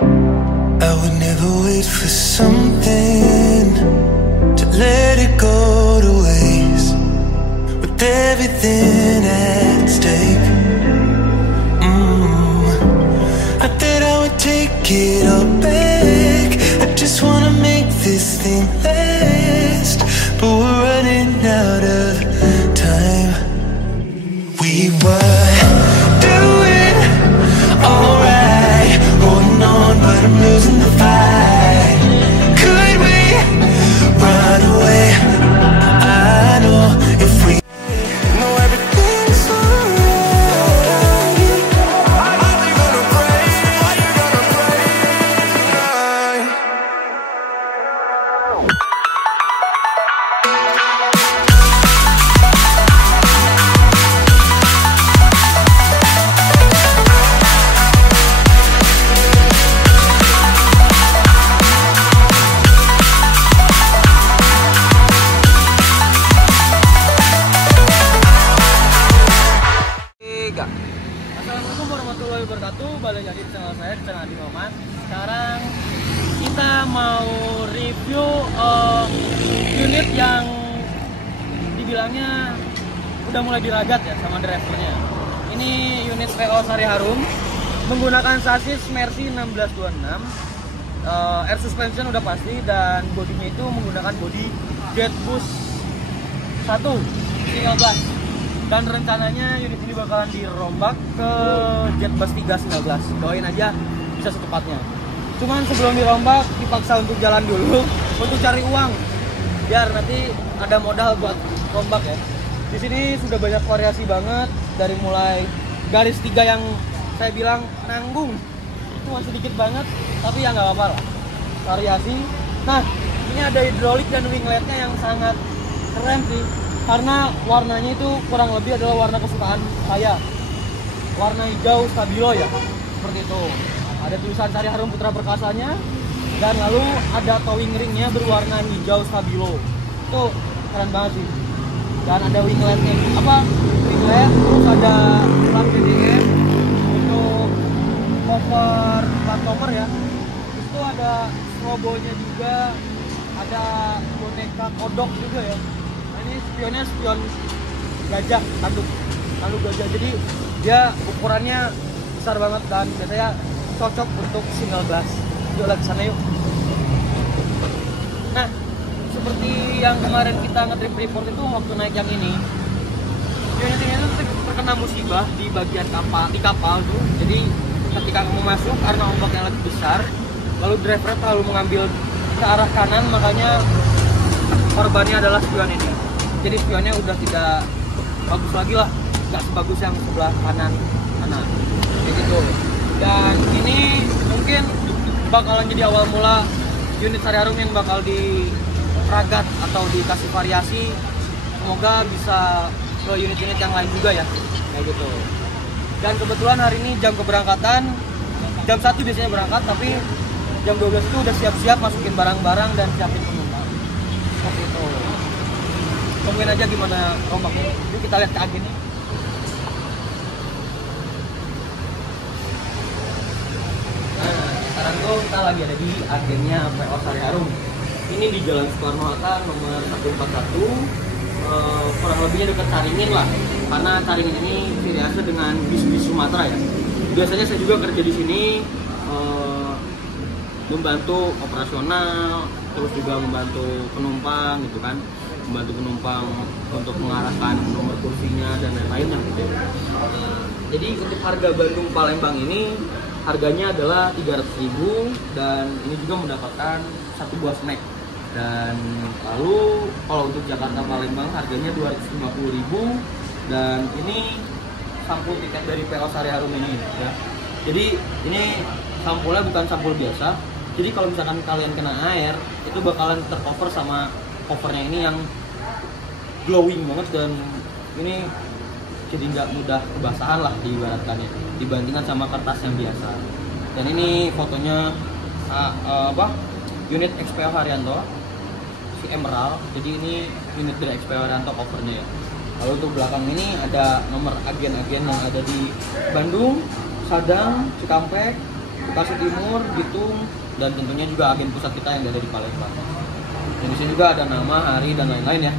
I would never wait for something to let it go to waste, with everything at stake. I thought I would take it all back. I just wanna make this thing last, but we're running out of time. We were doing alright, holding on, but I'm losing the fight. Could we run away? I know if we know everything's alright. Are they gonna pray? Are you gonna pray tonight? Assalamualaikum warahmatullahi wabarakatuh. Balik lagi di channel saya, di channel Adi Muhammad. Sekarang kita mau review unit yang dibilangnya udah mulai diragat ya sama drivernya. Ini unit PO Sari Harum menggunakan sasis Mercy 1626. Air suspension udah pasti, dan bodinya itu menggunakan bodi Jetboost 1 single blast. Dan rencananya unit ini bakalan dirombak ke Jetboost 3 single blast. Doain aja bisa secepatnya. Cuman sebelum dirombak dipaksa untuk jalan dulu untuk cari uang, biar nanti ada modal buat rombak ya. Di sini sudah banyak variasi banget, dari mulai garis 3 yang saya bilang nanggung itu masih sedikit banget, tapi ya nggak apa-apa lah, variasi. Nah, ini ada hidrolik dan wingletnya yang sangat keren sih, karena warnanya itu kurang lebih adalah warna kesukaan saya, warna hijau stabilo ya, seperti itu. Ada tulisan Sari Harum Putra Perkasanya, dan lalu ada towing ringnya berwarna hijau stabilo. Itu keren banget sih. Dan ada wingletnya, winglet, terus ada plat PDM untuk cover plat nomor ya. Itu ada strobonya juga, ada boneka kodok juga ya. Ini spionnya spion gajah, tanduk gajah, jadi dia ukurannya besar banget dan biasanya cocok untuk single blast. Yuk lihat sana yuk. Nah, seperti yang kemarin kita nge-trip report itu waktu naik yang ini, unit ini tuh terkena musibah di bagian kapal tuh. Jadi ketika kamu masuk, karena ombaknya lagi besar, lalu driver terlalu mengambil ke arah kanan, makanya korbannya adalah spion ini. Jadi spionnya udah tidak bagus lagi lah, nggak sebagus yang sebelah kanan kayak gitu. Dan ini mungkin bakalan jadi awal mula unit Sari Harum yang bakal diragat atau dikasih variasi. Semoga bisa ke unit-unit yang lain juga ya, kayak gitu. Dan kebetulan hari ini jam keberangkatan jam 1 biasanya berangkat, tapi jam 12 itu udah siap-siap masukin barang-barang dan siapin penumpang, seperti itu. Tungguin aja gimana rombaknya. Yuk kita lihat ke agen nih. Nah, sekarang tuh kita lagi ada di agennya PO Sari Harum. Ini di Jalan Soekarno-Hatta nomor 141. Kurang lebihnya dekat Caringin lah. Karena Caringin ini ciri khasnya dengan bis-bis Sumatera ya. Biasanya saya juga kerja di sini, membantu operasional, terus juga membantu penumpang gitu kan. Membantu penumpang untuk mengarahkan nomor kursinya dan lain-lain yang gitu. Jadi untuk harga Bandung Palembang ini harganya adalah 300.000, dan ini juga mendapatkan satu buah snack. Dan lalu kalau untuk Jakarta Palembang harganya 250.000, dan ini sampul tiket dari PO Sari Harum ini ya. Jadi ini sampulnya bukan sampul biasa. Jadi kalau misalkan kalian kena air, itu bakalan tercover sama covernya ini yang glowing banget, dan ini jadi nggak mudah kebasahan lah diibaratkannya dibandingkan sama kertas yang biasa. Dan ini fotonya unit XPO Haryanto si Emerald. Jadi ini unit dari XPO Haryanto covernya ya. Lalu untuk belakang ini ada nomor agen-agen yang ada di Bandung, Sadang, Cikampek, Bekasi Timur, Bitung, dan tentunya juga agen pusat kita yang ada di Palembang. Dan di sini juga ada nama, hari, dan lain-lain ya.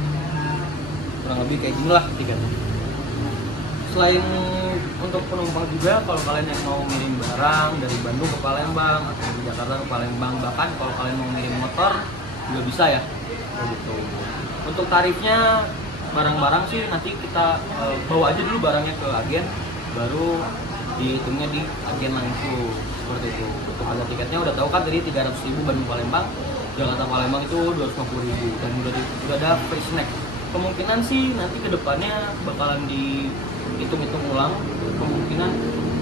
Kurang lebih kayak gini lah tiketnya. Selain untuk penumpang juga, kalau kalian yang mau ngirim barang dari Bandung ke Palembang atau dari Jakarta ke Palembang, bahkan kalau kalian mau ngirim motor juga bisa ya. Gitu. Untuk tarifnya barang-barang sih nanti kita bawa aja dulu barangnya ke agen, baru dihitungnya di agen langsung seperti itu. Untuk harga tiketnya udah tahu kan tadi 300.000 Bandung Palembang, Jakarta Palembang itu 250.000 dan udah ada free snack. Kemungkinan sih nanti kedepannya bakalan dihitung-hitung ulang, kemungkinan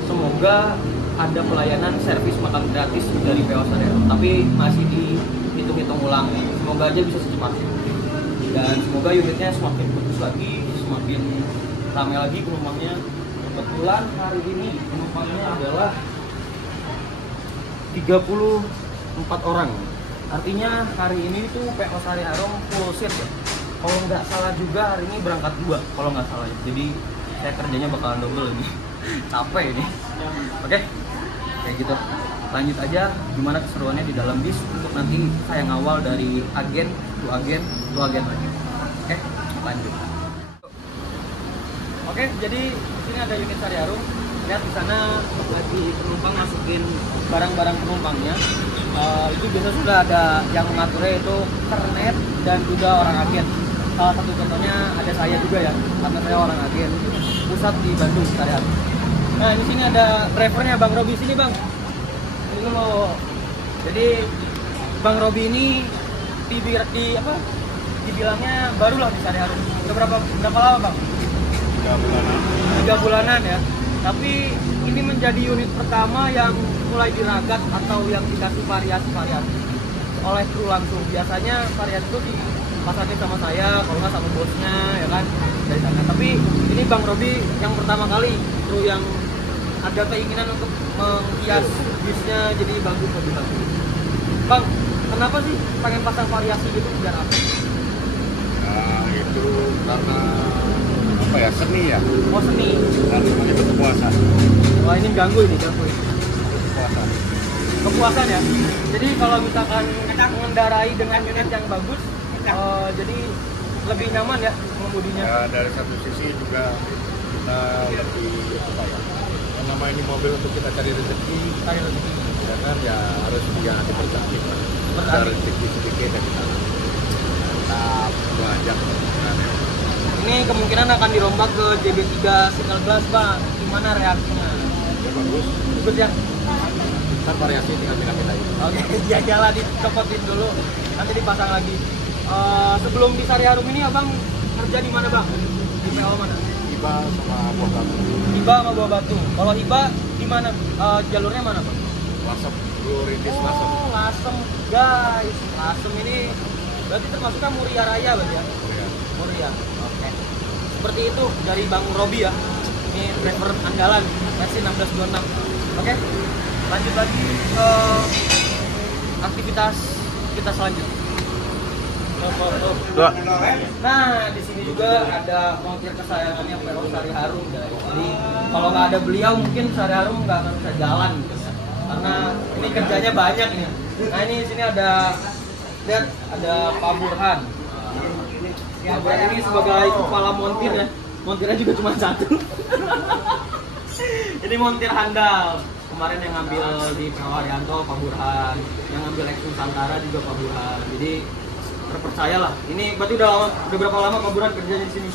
semoga ada pelayanan servis makan gratis dari PO Sareharum, tapi masih dihitung-hitung ulang. Semoga aja bisa secepatnya dan semoga unitnya semakin bagus lagi, semakin ramai lagi penumpangnya. Kebetulan hari ini penumpangnya adalah 34 orang. Artinya hari ini itu PO Sareharum full seat ya. Kalau nggak salah juga hari ini berangkat 2 kalau nggak salah ya. Jadi saya kerjanya bakalan double ini. Capek ini. Oke, kayak gitu. Lanjut aja gimana keseruannya di dalam bis untuk nanti saya ngawal dari agen to agen lagi. Oke, lanjut. Oke, jadi di sini ada unit Sareharum. Lihat di sana lagi penumpang masukin barang-barang penumpangnya. Itu biasa sudah ada yang mengaturnya itu kernet dan juga orang agen. Salah satu contohnya ada saya juga ya, karena saya orang agen pusat di Bandung Sareharum. Nah, di sini ada drivernya Bang Robi, sini Bang. Ini dulu. Jadi Bang Robi ini dibilangnya barulah di Sareharum. Udah berapa lama Bang? 3 bulanan ya. Tapi ini menjadi unit pertama yang mulai diragat atau yang dikasih variasi-variasi oleh kru langsung. Biasanya variasi itu dipasarin sama saya, kalau nggak sama bosnya ya kan dari sana. Tapi ini Bang Robi yang pertama kali kru yang ada keinginan untuk menghias bisnya jadi bagus, lebih bagus. Bang, kenapa sih pengen pasang variasi gitu biar apa? Nah, itu karena apa ya, seni ya. Oh, seni. Dan namanya itu kepuasan. Wah, ini ganggu ini. Kepuasan. Kepuasan ya. Jadi kalau misalkan mengendarai dengan unit yang bagus, jadi lebih nyaman ya mengemudinya. Ya, dari satu sisi juga kita lebih apa ya? Nama ini mobil untuk kita cari rezeki. Jangan ya harus dia dipercantik. Ada rezeki sedikit dan kita belajar. Ini kemungkinan akan dirombak ke JB3 single glass Bang. Gimana reaksinya? Ya bagus. Bagus ya? Kan variasi tinggal kita aja. Oke, jalan dicopotin dulu, nanti dipasang lagi. Sebelum di Sareharum ini Abang kerja di mana Bang? Di PO mana? Hiba sama Buah Batu. Hiba sama Buah Batu. Kalau Hiba di mana? Jalurnya mana Bang? Lasem, Blue Rintis Lasem. Oh, Lasem guys. Lasem ini berarti termasuknya Muria Raya berarti ya? Muria. Oke. Seperti itu dari Bang Robi ya. Ini driver andalan versi 1626. Oke. Lanjut lagi ke aktivitas kita selanjutnya. Nah, di sini juga ada montir kesayangannya PO Sareharum guys. Jadi kalau nggak ada beliau mungkin Sareharum nggak akan bisa jalan gitu ya. Karena ini kerjanya banyak nih. Nah, ini sini ada, lihat ada Pak Burhan. Pak Burhan ini sebagai kepala montir ya. Montirnya juga cuma satu. Ini montir handal. Kemarin yang ngambil di PO Haryanto Pak Burhan, yang ngambil Lex Nusantara juga Pak Burhan. Jadi terpercayalah. Ini berarti udah berapa lama Pak Burhan kerjanya di sini?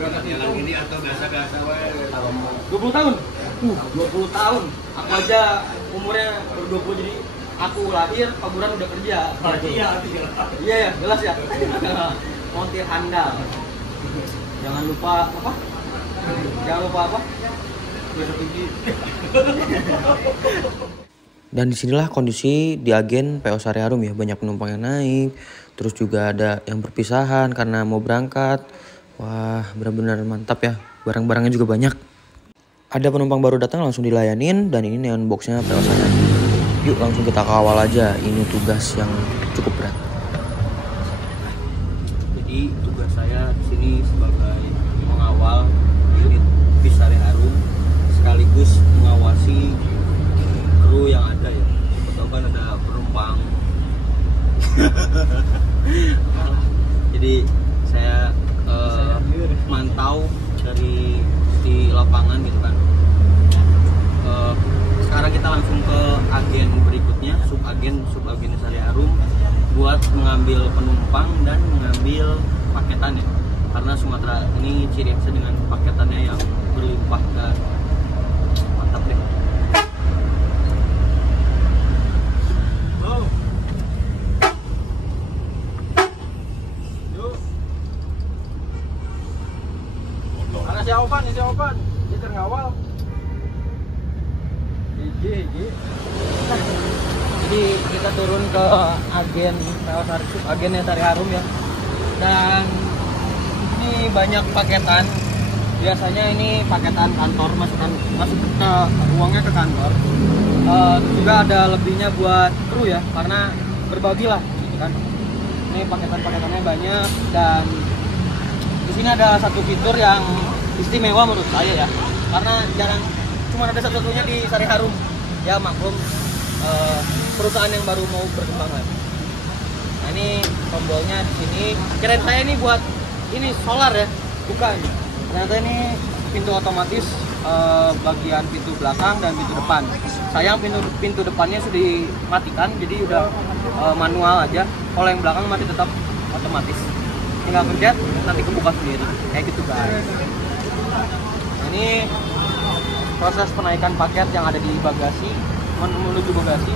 Yang ini atau biasa-biasa wae. 20 tahun. 20 tahun. Aku aja umurnya baru 20, jadi aku lahir Pak Burhan udah kerja. Iya ya, jelas ya. Montir handal. Jangan lupa apa? Dan disinilah kondisi di agen PO Sareharum ya, banyak penumpang yang naik, terus juga ada yang berpisahan karena mau berangkat. Wah, benar-benar mantap ya, barang-barangnya juga banyak. Ada penumpang baru datang langsung dilayanin, dan ini neon boxnya PO Sareharum. Yuk langsung kita kawal aja, ini tugas yang cukup berat. Jadi tugas saya di sini sebagai mengawal unit bis Sareharum sekaligus mengawasi kru yang ada juga ya. Siapa tahu kan ada penumpang. Jadi saya mantau dari di lapangan gitu kan. Sekarang kita langsung ke agen berikutnya, subagen Sari Harum, buat mengambil penumpang dan mengambil paketannya. Karena Sumatera ini ciri khasnya dengan paketannya yang berlimpah dan mantap deh. Si Ovan, dia terngawal. Jadi kita turun ke agen agennya Sari Harum ya. Dan ini banyak paketan. Biasanya ini paketan kantor, masuk ke uangnya ke kantor. Juga ada lebihnya buat kru ya, karena berbagi lah gitu kan. Ini paketannya banyak, dan di sini ada satu fitur yang istimewa menurut saya ya, karena cuma ada satu-satunya di Sari Harum ya, maklum perusahaan yang baru mau berkembang lah. Nah ini tombolnya di sini, kirain saya ini buat ini solar ya, bukan. Ternyata ini pintu otomatis, bagian pintu belakang dan pintu depan. Sayang pintu depannya sudah dimatikan, jadi udah manual aja. Kalau yang belakang masih tetap otomatis, tinggal pencet nanti kebuka sendiri kayak gitu guys. Nah, ini proses penaikan paket yang ada di bagasi menuju bagasi.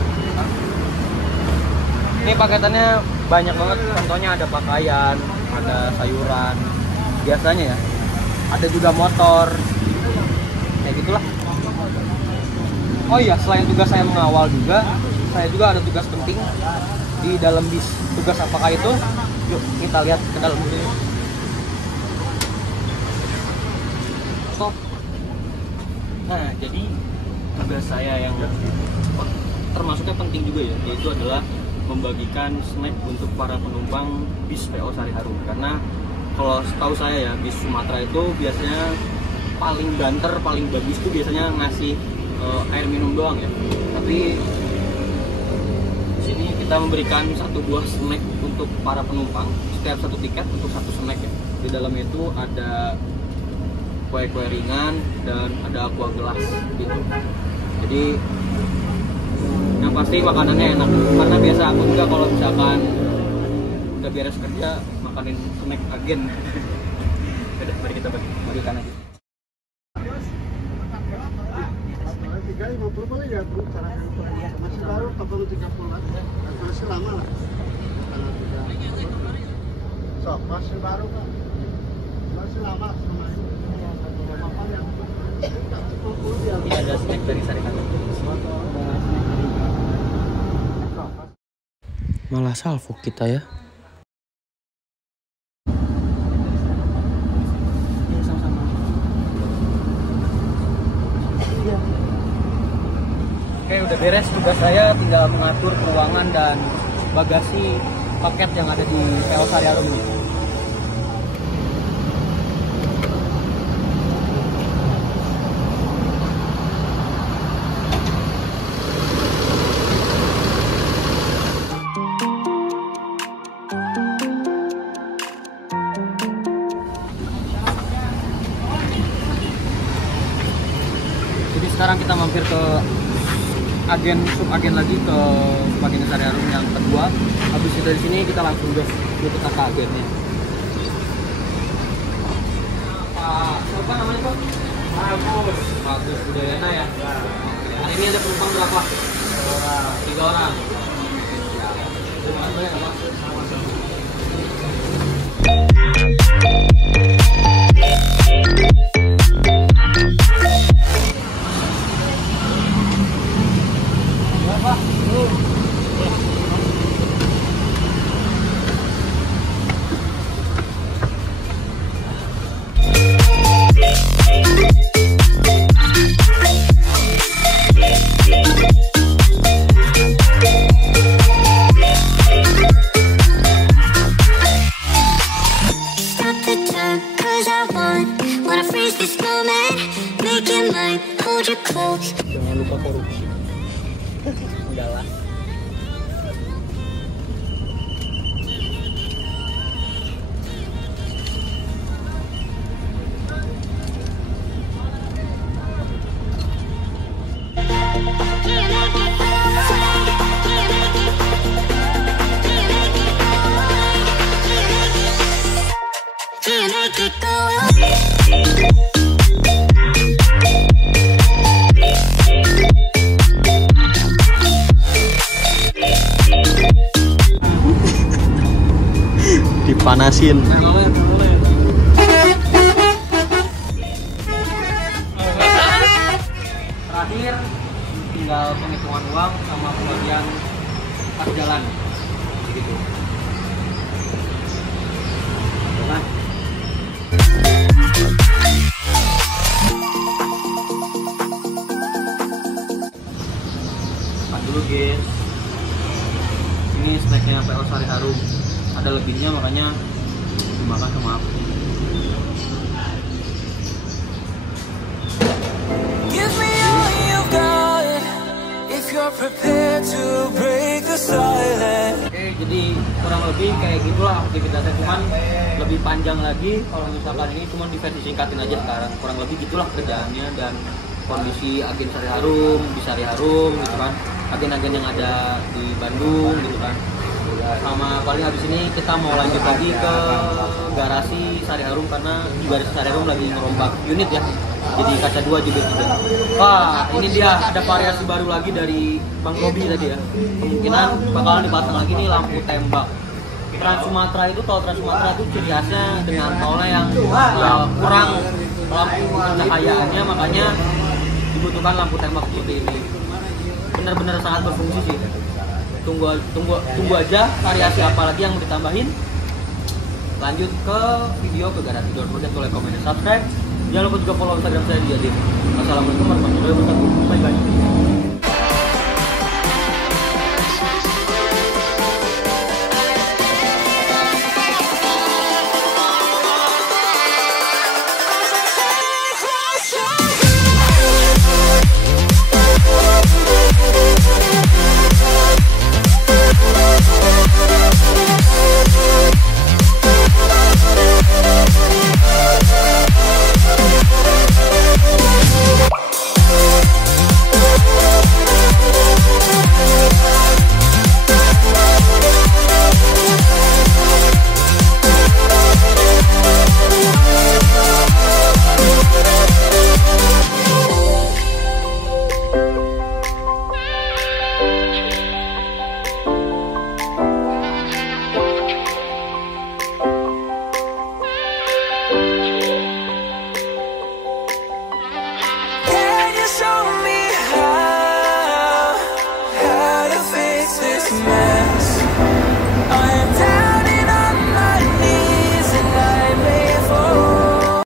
Ini paketannya banyak banget, contohnya ada pakaian, ada sayuran biasanya ya, ada juga motor kayak gitulah. Oh iya, selain tugas saya mengawal juga, saya juga ada tugas penting di dalam bis. Tugas apakah itu? Yuk kita lihat ke dalam dulu. Nah, jadi tugas saya yang termasuknya penting juga ya, yaitu adalah membagikan snack untuk para penumpang bis PO Sari Harum. Karena kalau setahu saya ya, bis Sumatera itu biasanya paling banter, paling bagus itu biasanya ngasih air minum doang ya. Tapi di sini kita memberikan satu buah snack untuk para penumpang, setiap satu tiket untuk satu snack ya. Di dalamnya itu ada kue-kue ringan dan ada aqua gelas gitu. Jadi yang pasti makanannya enak, karena biasa aku juga kalau misalkan udah beres kerja makanin snack agen. Udah, mari kita bagikan aja. 350 boleh ya Bu, cara masih baru 40-30-an, masih lama lah. Sok, masih baru kan, masih lama semuanya. Ini ada snack dari Sari Harum. Malah salvo kita ya. Oke, udah beres tugas saya, tinggal mengatur ruangan dan bagasi paket yang ada di PO Sari Harum ini. Jadi sekarang kita mampir ke subagen lagi, ke subagen Sari Harum yang kedua. Habis itu dari sini kita langsung ke agennya. Siapa namanya Pak? Agus Budayana ya. Hari ini ada penumpang berapa? 3 orang. Terima kasih banyak Pak. Jangan lupa korupsi. Enggak lah. Dipanasin. Terakhir tinggal penghitungan uang sama pembagian pas jalan gitu. Nah, makan dulu guys. Ini snacknya PO Sari Harum. Ada lebihnya makanya dimakan sama aku. Give me all you've got if you're prepared to break the silence. Oke, jadi kurang lebih kayak gitulah aktivitasnya, cuman lebih panjang lagi. Kalau misalkan ini cuma di versi singkatin aja sekarang. Kurang lebih gitulah kerjaannya dan kondisi agen Sari Harum di Sari Harum gitu kan. Agen-agen yang ada di Bandung gitu kan. Sama paling habis ini kita mau lanjut lagi ke garasi Sari Harum karena di garasi Sari Harum lagi ngerombak unit ya. Jadi kaca 2 juga tidak. Wah, ini dia ada variasi baru lagi dari Bang Robi tadi ya. Kemungkinan bakalan dipasang lagi nih lampu tembak. Trans Sumatera itu, tol Trans Sumatera itu ciri khasnya dengan tolnya yang kurang lampu pencahayaannya, makanya dibutuhkan lampu tembak seperti ini. Benar-benar sangat berfungsi sih. Tunggu aja variasi apa lagi yang mau ditambahin. Lanjut ke video ke garasi. Don't forget to like, comment, dan subscribe. Jangan lupa juga follow Instagram saya di Adit. Wassalamualaikum warahmatullahi wabarakatuh. Bye bye.